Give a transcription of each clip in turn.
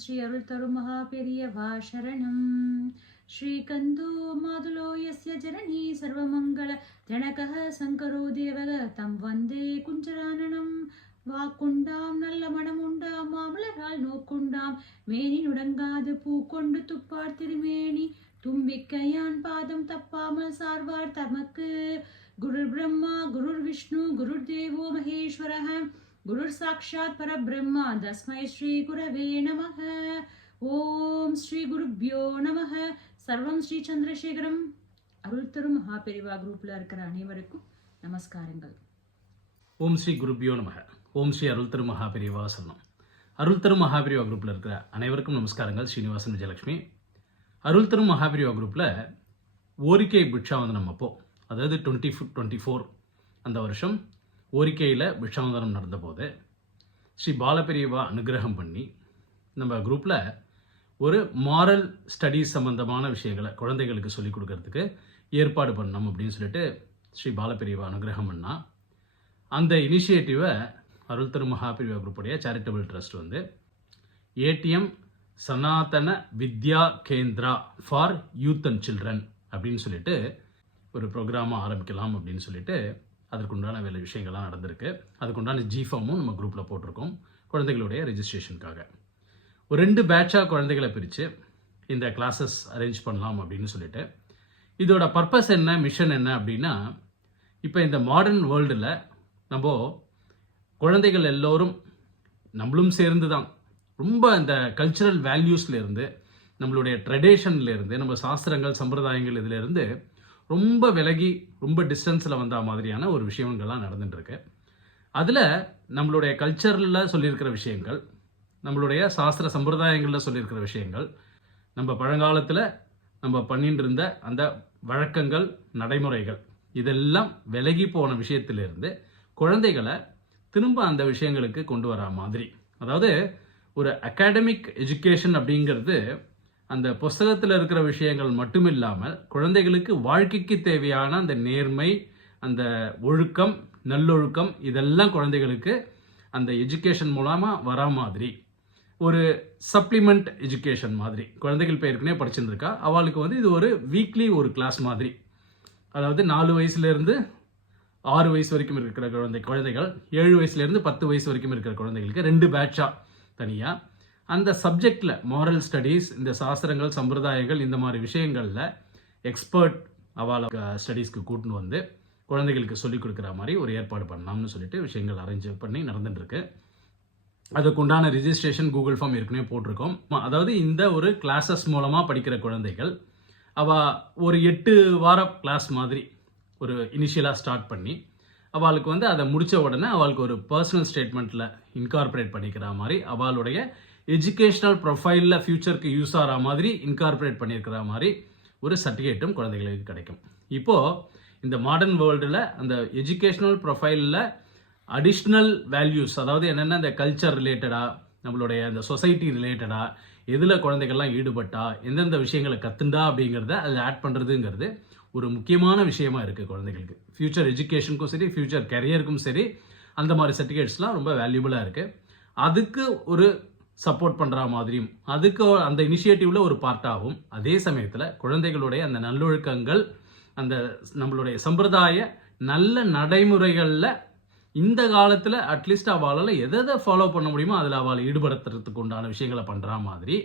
ஸ்ரீ அருள் தரு மகா பெரியவா சரணம். ஸ்ரீகந்தோ மாதுலோ எஸ்ய ஜனனி சர்வமங்கள ஜனகः சங்கரோ தேவக தம் வந்தே குஞ்சரானனம். வாக்குண்டாம் நல்ல மனம் உண்டாம் மாமலரால் நோக்குண்டாம். மேனி நுடங்காது பூ கொண்டு துப்பார் திருமேனி. தும்பிக்கையான் பாதம் தப்பாமல் சார்வார் தமக்கு. குருர் பிரம்மா குருர் விஷ்ணு குருர் தேவோ மகேஸ்வரः குருர் சாக்ஷாத் பரபிரம்மா தஸ்மை ஸ்ரீ குரவே நமः ஓம் ஸ்ரீ குருப்யோ நமக சர்வம் ஸ்ரீ சந்திரசேகரம். அருள் தரும் மகாபெரிவா குரூப்ல இருக்கிற அனைவருக்கும் நமஸ்காரங்கள். ஓம் ஸ்ரீ குருபியோ நமக ஓம் ஸ்ரீ அருள் தரும் மகாபிரிவா சரணம் அருள் தரும் மகாபிரிவா குரூப்பில் இருக்கிற அனைவருக்கும் நமஸ்காரங்கள். ஸ்ரீனிவாசன் விஜயலட்சுமி. அருள் தரும் மகாபிரிவா குரூப்பில் ஓரிக்கை புட்சா வந்து நம்ம அப்போ அதாவது டுவெண்ட்டி டுவெண்ட்டி ஃபோர் அந்த வருஷம். ஓரிக்கையில் விஷாந்தனம் நடந்தபோது ஸ்ரீ பாலபெரியவா அனுகிரகம் பண்ணி நம்ம குரூப்பில் ஒரு மாரல் ஸ்டடீஸ் சம்மந்தமான விஷயங்களை குழந்தைகளுக்கு சொல்லிக் கொடுக்கறதுக்கு ஏற்பாடு பண்ணணும் அப்படின்னு சொல்லிட்டு ஸ்ரீ பாலபெரியவா அனுகிரகம் பண்ணா. அந்த இனிஷியேட்டிவை அருள் திரு மகாபிரிவா குரூப்புடைய சேரிட்டபிள் ட்ரஸ்ட் வந்து ATM Sanatana Vidya Kendra for youth and children அப்படின்னு சொல்லிட்டு ஒரு ப்ரோக்ராமாக ஆரம்பிக்கலாம் அப்படின்னு சொல்லிட்டு அதற்குண்டான வேலை விஷயங்கள்லாம் நடந்திருக்கு. அதுக்குண்டான ஜிஃபார்மும் நம்ம குரூப்பில் போட்டிருக்கோம். குழந்தைகளுடைய ரெஜிஸ்ட்ரேஷனுக்காக ஒரு ரெண்டு பேட்சாக குழந்தைகளை பிரித்து இந்த கிளாஸஸ் அரேஞ்ச் பண்ணலாம் அப்படின்னு சொல்லிட்டு இதோட பர்பஸ் என்ன மிஷன் என்ன அப்படின்னா இப்போ இந்த மாடர்ன் வேர்ல்டில் நம்ம குழந்தைகள் எல்லோரும் நம்மளும் சேர்ந்து தான் ரொம்ப இந்த கல்ச்சுரல் வேல்யூஸ்லேருந்து நம்மளுடைய ட்ரெடிஷன்லேருந்து நம்ம சாஸ்திரங்கள் சம்பிரதாயங்கள் இதிலேருந்து இருந்து ரொம்ப விலகி ரொம்ப டிஸ்டன்ஸில் வந்த மாதிரியான ஒரு விஷயங்கள்லாம் நடந்துட்டுருக்கு. அதில் நம்மளுடைய கல்ச்சரில் சொல்லியிருக்கிற விஷயங்கள் நம்மளுடைய சாஸ்திர சம்பிரதாயங்களில் சொல்லியிருக்கிற விஷயங்கள் நம்ம பழங்காலத்தில் நம்ம பண்ணிட்டு இருந்த அந்த வழக்கங்கள் நடைமுறைகள் இதெல்லாம் விலகி போன விஷயத்திலிருந்து குழந்தைகளை திரும்ப அந்த விஷயங்களுக்கு கொண்டு வர மாதிரி. அதாவது ஒரு அகாடமிக் எஜுகேஷன் அப்படிங்கிறது அந்த புஸ்தகத்தில் இருக்கிற விஷயங்கள் மட்டும் இல்லாமல் குழந்தைகளுக்கு வாழ்க்கைக்கு தேவையான அந்த நேர்மை அந்த ஒழுக்கம் நல்லொழுக்கம் இதெல்லாம் குழந்தைகளுக்கு அந்த எஜுகேஷன் மூலமாக வரா மாதிரி. ஒரு சப்ளிமெண்ட் எஜுகேஷன் மாதிரி. குழந்தைகள் பேருக்குனே படிச்சுருந்துருக்கா? அவளுக்கு வந்து இது ஒரு வீக்லி ஒரு கிளாஸ் மாதிரி. அதாவது நாலு வயசுலேருந்து ஆறு வயசு வரைக்கும் இருக்கிற குழந்தை குழந்தைகள் ஏழு வயசுலேருந்து பத்து வயசு வரைக்கும் இருக்கிற குழந்தைகளுக்கு ரெண்டு பேட்சாக தனியாக அந்த சப்ஜெக்டில் மாரல் ஸ்டடீஸ் இந்த சாஸ்திரங்கள் சம்பிரதாயங்கள் இந்த மாதிரி விஷயங்களில் எக்ஸ்பர்ட் அவளை ஸ்டடீஸ்க்கு கூட்டின்னு வந்து குழந்தைகளுக்கு சொல்லிக் கொடுக்குற மாதிரி ஒரு ஏற்பாடு பண்ணலாம்னு சொல்லிட்டு விஷயங்கள் அரேஞ்ச் பண்ணி நடந்துட்டுருக்கு. அதுக்குண்டான ரிஜிஸ்ட்ரேஷன் கூகுள் ஃபார்ம் ஏற்கனவே போட்டிருக்கோம். அதாவது இந்த ஒரு கிளாஸஸ் மூலமாக படிக்கிற குழந்தைகள் அவள் ஒரு எட்டு வார கிளாஸ் மாதிரி ஒரு இனிஷியலாக ஸ்டார்ட் பண்ணி அவளுக்கு வந்து அதை முடித்த உடனே அவளுக்கு ஒரு பர்சனல் ஸ்டேட்மெண்ட்டில் இன்கார்பரேட் பண்ணிக்கிற மாதிரி அவளுடைய எஜுகேஷ்னல் ப்ரொஃபைலில் ஃப்யூச்சருக்கு யூஸ் ஆகிற மாதிரி இன்கார்பரேட் பண்ணியிருக்கிற மாதிரி ஒரு சர்டிஃபிகேட்டும் குழந்தைகளுக்கு கிடைக்கும். இப்போது இந்த மாடர்ன் வேர்ல்டில் அந்த எஜுகேஷ்னல் ப்ரொஃபைலில் அடிஷ்னல் வேல்யூஸ் அதாவது என்னென்ன இந்த கல்ச்சர் ரிலேட்டடாக நம்மளுடைய அந்த சொசைட்டி ரிலேட்டடாக எதில் குழந்தைகள்லாம் ஈடுபட்டா எந்தெந்த விஷயங்களை கத்துண்டா அப்படிங்கிறத அதில் ஆட் பண்ணுறதுங்கிறது ஒரு முக்கியமான விஷயமா இருக்குது குழந்தைகளுக்கு. ஃப்யூச்சர் எஜுகேஷனுக்கும் சரி ஃப்யூச்சர் கரியருக்கும் சரி அந்த மாதிரி சர்டிஃபிகேட்ஸ்லாம் ரொம்ப வேல்யூபுளாக இருக்குது அதுக்கு ஒரு சப்போர்ட் பண்ணுற மாதிரியும். அதுக்கு அந்த இனிஷியேட்டிவில் ஒரு பார்ட்டாகவும் அதே சமயத்தில் குழந்தைகளுடைய அந்த நல்லொழுக்கங்கள் அந்த நம்மளுடைய சம்பிரதாய நல்ல நடைமுறைகளில் இந்த காலத்தில் அட்லீஸ்ட் அவளால் எதை எதை ஃபாலோ பண்ண முடியுமோ அதில் அவளை ஈடுபடுத்துறதுக்கு உண்டான விஷயங்களை பண்ணுற மாதிரி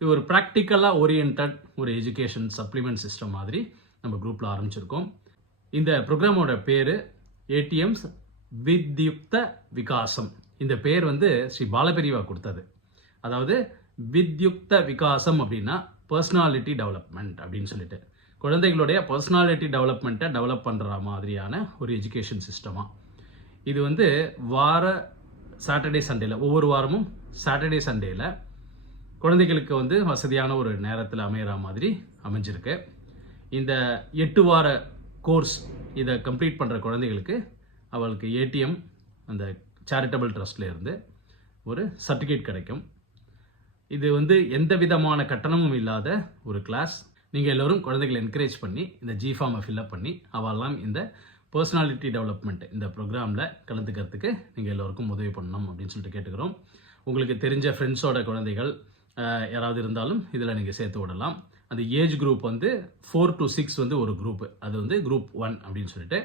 இது ஒரு ப்ராக்டிக்கலாக ஓரியன்ட் ஒரு எஜுகேஷன் சப்ளிமெண்ட் சிஸ்டம் மாதிரி நம்ம குரூப்பில் ஆரம்பிச்சிருக்கோம். இந்த ப்ரோக்ராமோட பேர் ஏடிஎம்ஸ் வித்யுக்த விகாசம். இந்த பேர் வந்து ஸ்ரீ பாலபெரிவா கொடுத்தது. அதாவது வித்யுக்த விகாசம் அப்படின்னா பர்சனாலிட்டி டெவலப்மெண்ட் அப்படின்னு சொல்லிட்டு. குழந்தைகளுடைய பர்சனாலிட்டி டெவலப்மெண்ட்டை டெவலப் பண்ணுற மாதிரியான ஒரு எஜுகேஷன் சிஸ்டமாக இது வந்து வார சாட்டர்டே சண்டேல ஒவ்வொரு வாரமும் சாட்டர்டே சண்டேல குழந்தைகளுக்கு வந்து வசதியான ஒரு நேரத்தில் அமையிற மாதிரி அமைஞ்சிருக்கு. இந்த எட்டு வார கோர்ஸ் இதை கம்ப்ளீட் பண்ணுற குழந்தைகளுக்கு அவளுக்கு ஏடிஎம் அந்த சேரிட்டபிள் ட்ரஸ்ட்லேருந்து ஒரு சர்டிஃபிகேட் கிடைக்கும். இது வந்து எந்த விதமான கட்டணமும் இல்லாத ஒரு கிளாஸ் நீங்கள் எல்லோரும் குழந்தைகளை என்கரேஜ் பண்ணி இந்த ஜி ஃபார்மை ஃபில்அப் பண்ணி அவெல்லாம் இந்த பர்சனாலிட்டி டெவலப்மெண்ட் இந்த ப்ரோக்ராமில் கலந்துக்கிறதுக்கு நீங்கள் எல்லோருக்கும் உதவி பண்ணணும் அப்படின்னு சொல்லிட்டு கேட்டுக்கிறோம். உங்களுக்கு தெரிஞ்ச ஃப்ரெண்ட்ஸோட குழந்தைகள் யாராவது இருந்தாலும் இதில் நீங்கள் சேர்த்து விடலாம். அந்த ஏஜ் குரூப் வந்து ஃபோர் டு சிக்ஸ் வந்து ஒரு குரூப் அது வந்து குரூப் ஒன் அப்படின்னு சொல்லிட்டு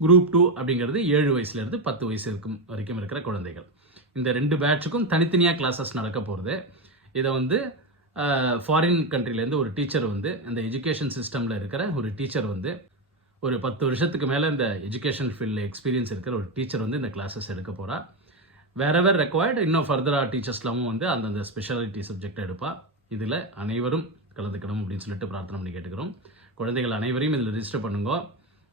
குரூப் டூ அப்படிங்கிறது ஏழு வயசுலேருந்து பத்து வயசு இருக்கும் வரைக்கும் இருக்கிற குழந்தைகள். இந்த ரெண்டு பேட்சுக்கும் தனித்தனியாக கிளாஸஸ் நடக்க போகிறது இதை வந்து ஃபாரின் கண்ட்ரிலேருந்து ஒரு டீச்சர் வந்து இந்த எஜுகேஷன் சிஸ்டமில் இருக்கிற ஒரு டீச்சர் வந்து ஒரு பத்து வருஷத்துக்கு மேலே இந்த எஜுகேஷன் ஃபீல்டில் எக்ஸ்பீரியன்ஸ் இருக்கிற ஒரு டீச்சர் வந்து இந்த கிளாஸஸ் எடுக்க போகிறா வேறவர் ரெக்வயர்டு இன்னும் ஃபர்தராக டீச்சர்ஸ்லாமும் வந்து அந்தந்த ஸ்பெஷாலிட்டி சப்ஜெக்ட் எடுப்பா. இதில் அனைவரும் கலந்துக்கணும் அப்படின்னு சொல்லிட்டு பிரார்த்தனை பண்ணி கேட்டுக்கிறோம். குழந்தைகள் அனைவரையும் இதில் ரிஜிஸ்டர் பண்ணுங்க.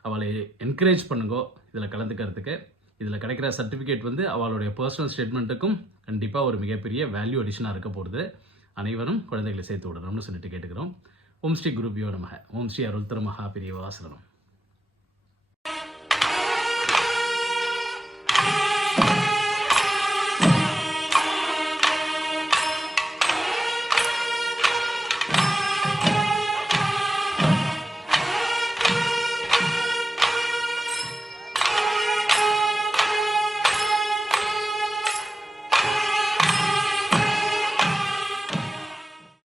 அவளை என்கரேஜ் பண்ணுங்க. இதில் கலந்துக்கிறதுக்கு. இதில் கிடைக்கிற சர்டிஃபிகேட் வந்து அவளுடைய பர்சனல் ஸ்டேட்மெண்ட்டுக்கும் கண்டிப்பாக ஒரு மிகப்பெரிய வேல்யூ அடிஷனாக இருக்க போகிறது அனைவரும் குழந்தைகளை சேர்த்து விடணும்னு சொல்லிட்டு கேட்டுக்கிறோம். ஓம் ஸ்ரீ குருபியோ நமக. ஓம் ஸ்ரீ அருள் திருமகா பிரியவாசனம்